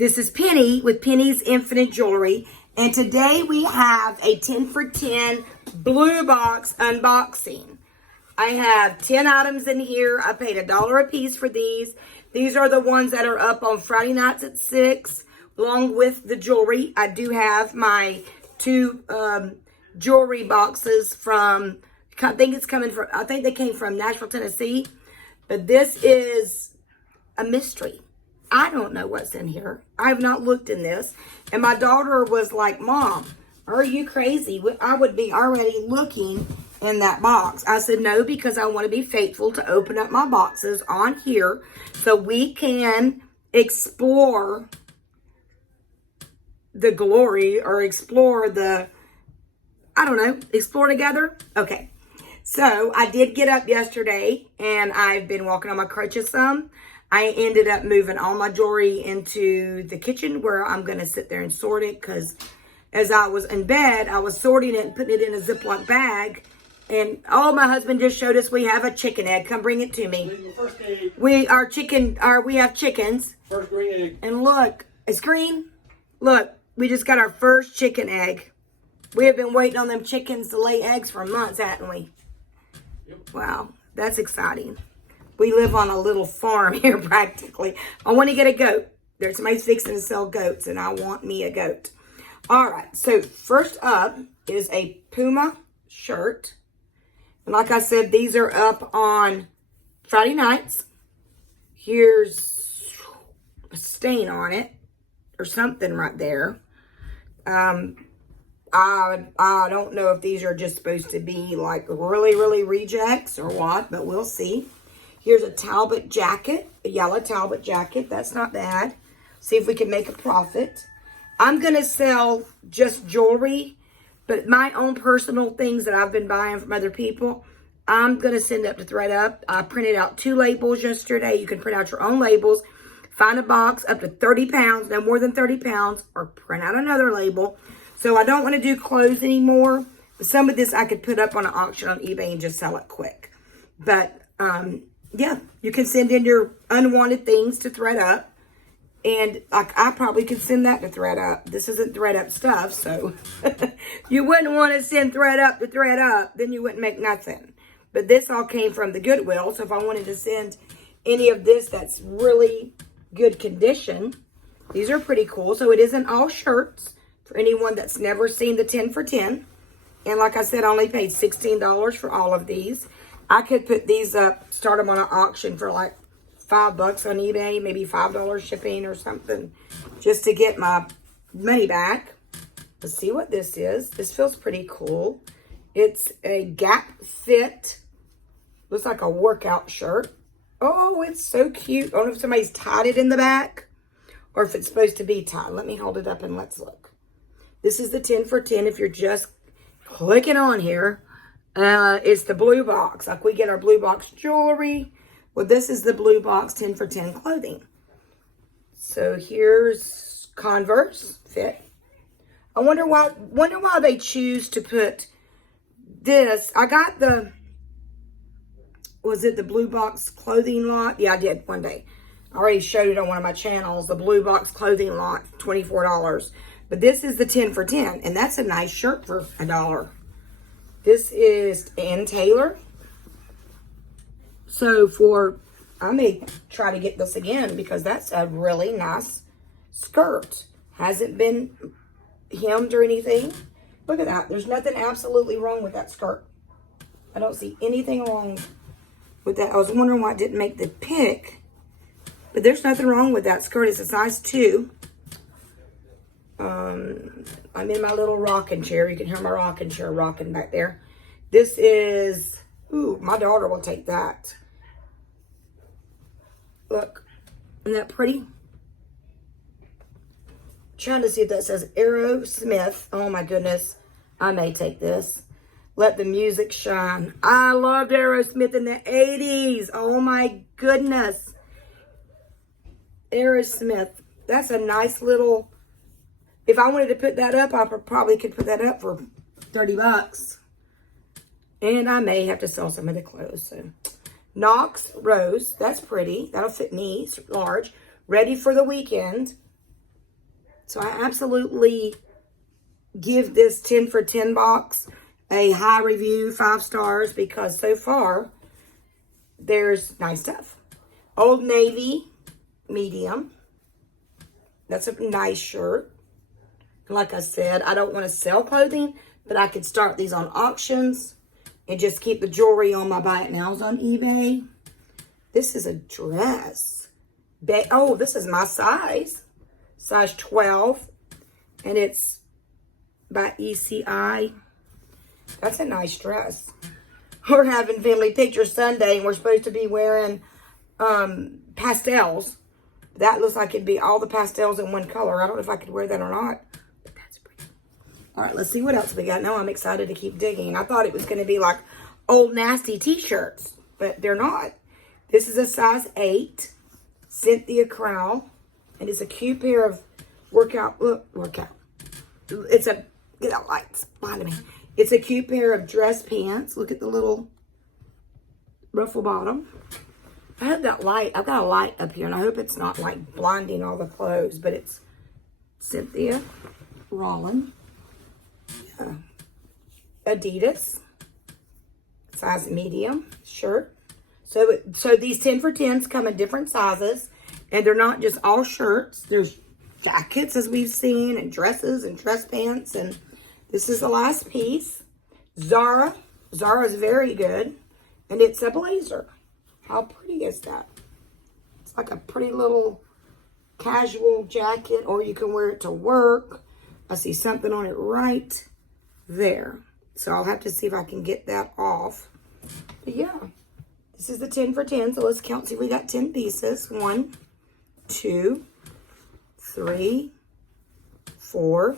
This is Penny with Penny's Infinite Jewelry, and today we have a 10 for 10 blue box unboxing. I have 10 items in here. I paid $1 a piece for these. These are the ones that are up on Friday nights at 6, along with the jewelry. I do have my two jewelry boxes from, I think they came from Nashville, Tennessee, but this is a mystery. I don't know what's in here. I have not looked in this. And my daughter was like, Mom, are you crazy? I would be already looking in that box. I said, no, because I want to be faithful to open up my boxes on here so we can explore the glory or explore the, I don't know, explore together. Okay. So I did get up yesterday and I've been walking on my crutches some. I ended up moving all my jewelry into the kitchen where I'm going to sit there and sort it, because as I was in bed, I was sorting it and putting it in a Ziploc bag. And my husband just showed us we have a chicken egg. Come bring it to me. First egg. We have chickens. First green egg. And look, it's green. Look, we just got our first chicken egg. We have been waiting on them chickens to lay eggs for months, haven't we? Yep. Wow, that's exciting. We live on a little farm here practically. I want to get a goat. There's somebody fixing to sell goats and I want me a goat. All right, so first up is a Puma shirt. And like I said, these are up on Friday nights. Here's a stain on it or something right there. I don't know if these are just supposed to be like really rejects or what, but we'll see. Here's a Talbot jacket, a yellow Talbot jacket. That's not bad. See if we can make a profit. I'm going to sell just jewelry, but my own personal things that I've been buying from other people, I'm going to send up to ThredUp. I printed out 2 labels yesterday. You can print out your own labels. Find a box up to 30 pounds, no more than 30 pounds, or print out another label. So I don't want to do clothes anymore. Some of this I could put up on an auction on eBay and just sell it quick. But, yeah, you can send in your unwanted things to ThredUp. And I probably could send that to ThredUp. This isn't ThredUp stuff, so you wouldn't want to send ThredUp to ThredUp. Then you wouldn't make nothing. But this all came from the Goodwill. So if I wanted to send any of this that's really good condition, these are pretty cool. So it isn't all shirts for anyone that's never seen the 10 for 10. And like I said, I only paid $16 for all of these. I could put these up, start them on an auction for like $5 on eBay, maybe $5 shipping or something, just to get my money back. Let's see what this is. This feels pretty cool. It's a Gap fit. Looks like a workout shirt. Oh, it's so cute. I don't know if somebody's tied it in the back or if it's supposed to be tied. Let me hold it up and let's look. This is the 10 for 10 if you're just clicking on here. It's the blue box. Like we get our blue box jewelry. Well, this is the blue box 10 for 10 clothing. So here's Converse fit. I wonder why they choose to put this. I got was it the blue box clothing lot? Yeah, I did one day. I already showed it on one of my channels, the blue box clothing lot, $24. But this is the 10 for 10, and that's a nice shirt for $1. This is Ann Taylor. So I may try to get this again because that's a really nice skirt. Hasn't been hemmed or anything. Look at that. There's nothing absolutely wrong with that skirt. I don't see anything wrong with that. I was wondering why it didn't make the pick. But there's nothing wrong with that skirt. It's a size 2. I'm in my little rocking chair. You can hear my rocking chair rocking back there. This is, ooh, my daughter will take that. Look, isn't that pretty? Trying to see if that says Aerosmith. Oh my goodness, I may take this. Let the music shine. I loved Aerosmith in the 80s. Oh my goodness. Aerosmith. That's a nice little, if I wanted to put that up, I probably could put that up for $30. And I may have to sell some of the clothes. So, Knox Rose. That's pretty. That'll fit me. It's large. Ready for the weekend. So I absolutely give this 10 for 10 box a high review, 5 stars, because so far there's nice stuff. Old Navy, medium. That's a nice shirt. Like I said, I don't want to sell clothing, but I could start these on auctions and just keep the jewelry on my buy it nows on eBay. This is a dress. Oh, this is my size. Size 12. And it's by ECI. That's a nice dress. We're having family picture Sunday, and we're supposed to be wearing pastels. That looks like it'd be all the pastels in one color. I don't know if I could wear that or not. But that's pretty. All right, let's see what else we got. Now I'm excited to keep digging. I thought it was going to be like old nasty t-shirts, but they're not. This is a size 8. Cynthia Crowell. And it's a cute pair of workout. It's a, get out lights behind me. It's a cute pair of dress pants. Look at the little ruffle bottom. I have that light. I've got a light up here, and I hope it's not like blinding all the clothes, but it's Cynthia Rollin. Yeah. Adidas. Size medium shirt. So these 10 for 10s come in different sizes, and they're not just all shirts. There's jackets, as we've seen, and dresses and dress pants, and this is the last piece. Zara. Zara is very good, and it's a blazer. How pretty is that? It's like a pretty little casual jacket, or you can wear it to work. I see something on it right there. So I'll have to see if I can get that off. But yeah, this is the 10 for 10. So let's count, see if we got 10 pieces. 1, 2, 3, 4,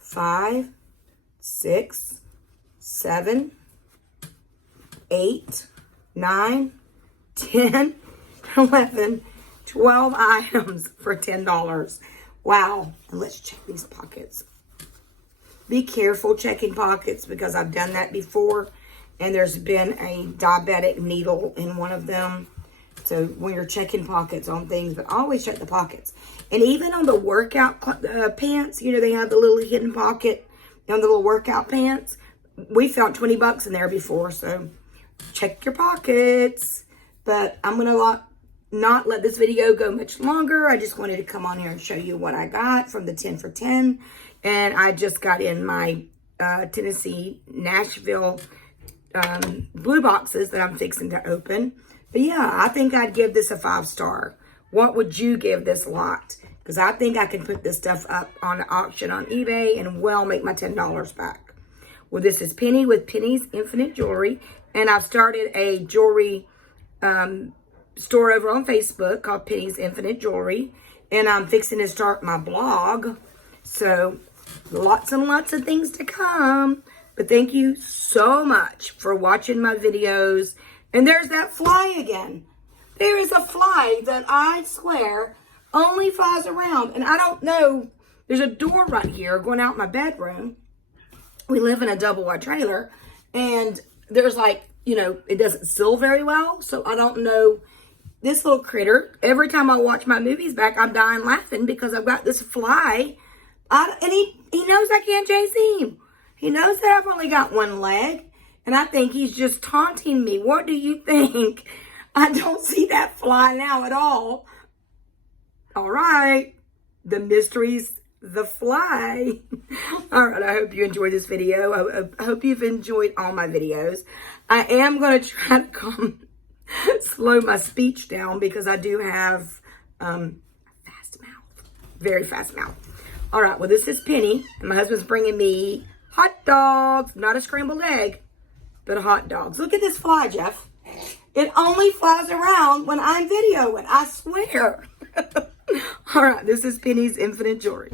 5, 6, 7, 8, 9, 10, 11, 12 items for $10. Wow. And let's check these pockets. Be careful checking pockets, because I've done that before, and there's been a diabetic needle in one of them. So when you're checking pockets on things, but always check the pockets. And even on the workout pants, you know, they have the little hidden pocket on the little workout pants. We found 20 bucks in there before, so check your pockets. But I'm going to not let this video go much longer. I just wanted to come on here and show you what I got from the 10 for 10. And I just got in my Tennessee, Nashville blue boxes that I'm fixing to open. But yeah, I think I'd give this a 5 star. What would you give this lot? Because I think I can put this stuff up on the auction on eBay and well make my $10 back. Well, this is Penny with Penny's Infinite Jewelry. And I've started a jewelry store over on Facebook called Penny's Infinite Jewelry. And I'm fixing to start my blog. So lots and lots of things to come. But thank you so much for watching my videos. And there's that fly again. There is a fly that I swear only flies around. And I don't know. There's a door right here going out my bedroom. We live in a double wide trailer. And there's like, you know, it doesn't seal very well. So I don't know. This little critter, every time I watch my movies back, I'm dying laughing because I've got this fly. And he knows I can't chase him. He knows that I've only got one leg. And I think he's just taunting me. What do you think? I don't see that fly now at all. All right. The mystery's the fly. All right. I hope you enjoyed this video. I hope you've enjoyed all my videos. I am going to try to slow my speech down because I do have fast mouth. Very fast mouth. All right. Well, this is Penny. And my husband's bringing me hot dogs. Not a scrambled egg, but hot dogs. Look at this fly, Jeff. It only flies around when I'm videoing. I swear. All right. This is Penny's Infinite Jewelry.